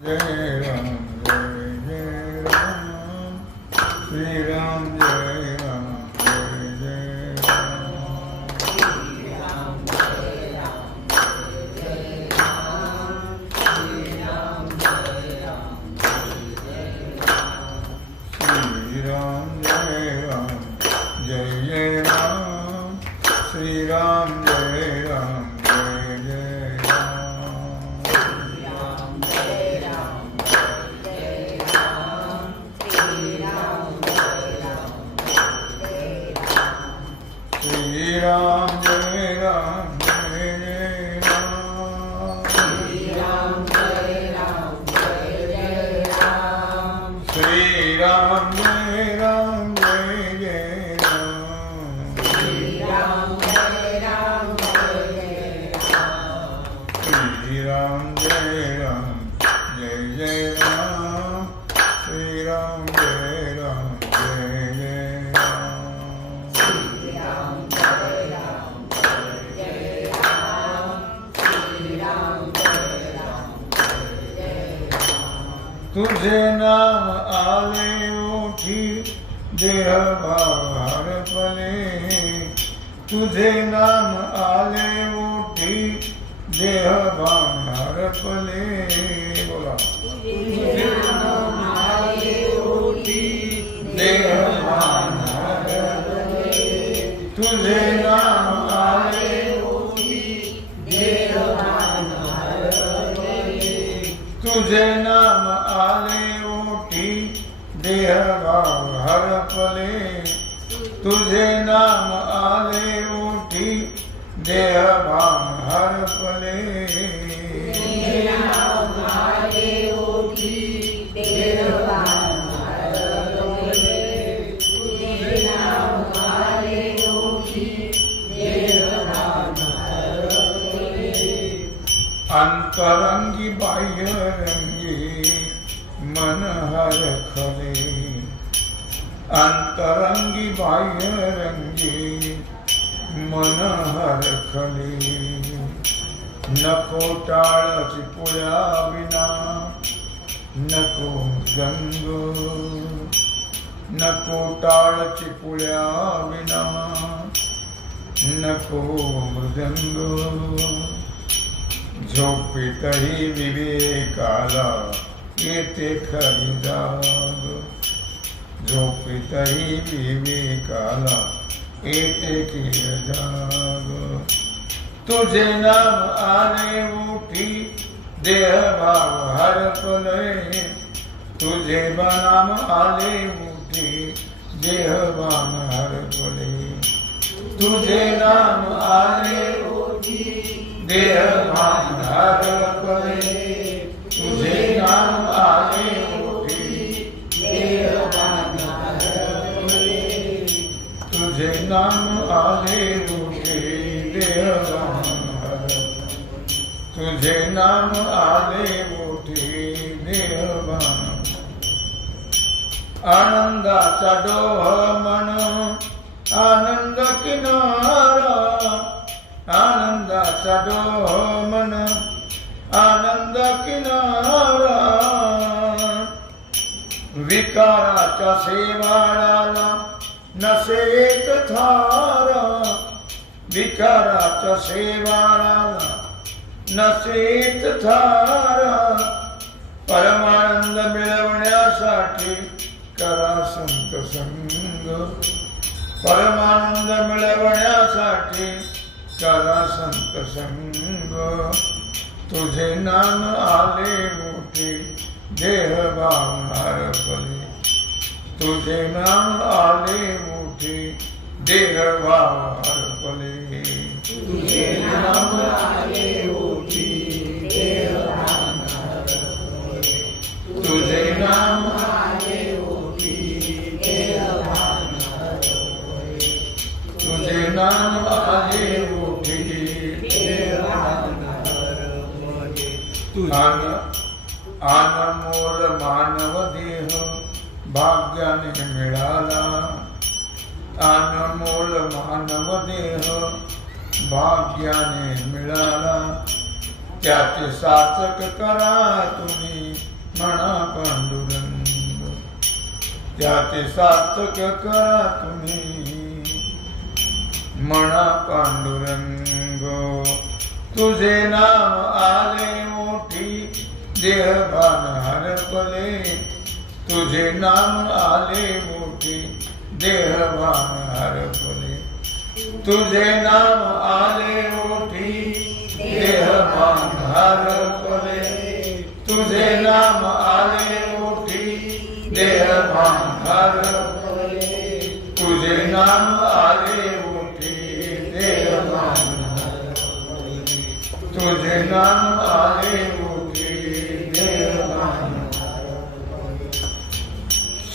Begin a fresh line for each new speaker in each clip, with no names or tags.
Yeah. Ram तुझे नाम आले उठी देह भार पले तुझे नाम आले उठी देह भार पले बोला देह भार तुझे नाम तुझे नाम आले ओठी, देह भाव हर पले। तुझे नाम आले ओठी, देह भाव हर पले। अंतरंगी बाह्य रंगी मन हर खले अंतरंगी बाह्य रंगी मन हर खले नको टाळ चिपुळ्या विना नको गंग नको टाळ चिपुळ्या विना नको मृदंग। झोपेतही विवेकाला येते खरी जाग. झोपेतही विवेकाला येते की जाग. तुझे नाम आले उठी देह भाव हर हरपले तुझे नाम आले उठी देह भाव हरपले तुझे नाम आले देह भान हर पले तुझे नाम आले उठी देह भान हर पले तुझे नाम आले उठी देह भान हर तुझे नाम आले उठी देह भान आनंदाचा डोह मन आनंद किनारा आनंदाचा डोमन आनंद किनारा. विकाराच्या शेवाळाला नसेत थारा. विकाराच्या शेवाळाला नसेत थारा. परमानंद मिळवण्यासाठी करा संत संग परमानंद मिळवण्यासाठी करा संत संग। तुझे नान आले मोठे देह बाहर बले तुझे नान आले मोठे देह बाहर बले तुझे नाम आले पले. अनमोल मानव देह भाग्याने मिळाला. अनमोल मानव देह भाग्याने मिळाला. त्याचे साचक करा तुम्ही म्हणा पांडुरंग. त्याचे सार्थक करा तुम्ही म्हणा पांडुरंग. तुझे नाम आले देहभान हरपले तुझे नाम आले मोठी देहभान हरपले तुझे नाम आले मोठी देहभान हरपले तुझे नाम आले मोठी देहभान हरपले तुझे नाम आले देहभान हरपले तुझे नाम आले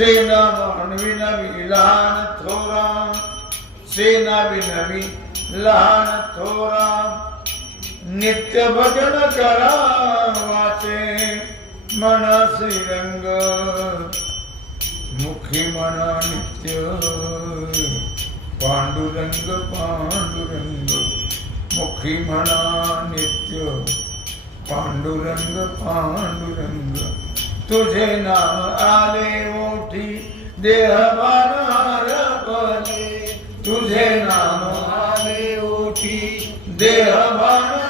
सेना मानवी नवी लहान थोरा सेना नवी लहान थोरा नित्य। भजन करा वाचे मन श्रीरंग मुखी मना नित्य। पांडुरंग पांडुरंग मुखी म्हणा नित्य पांडुरंग पांडुरंग तुझे नाम आले ओठी देह बनार बने तुझे नाम आले ओठी देह बनार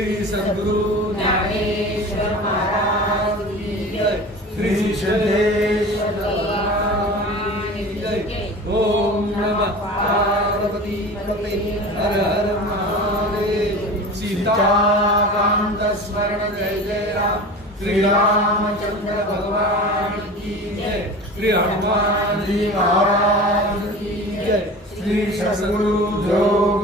श्री सद्गुरु
ज्ञानेश्वर महाराज की जय
श्री
श्रीशदेश
भगवान की जय ओम नमः पार्वती पते हर हर महादेव सीताकांत स्मरण जय जय राम श्री रामचंद्र भगवान की जय श्री हनुमान जी महाराज की जय
श्री सद्गुरु जोग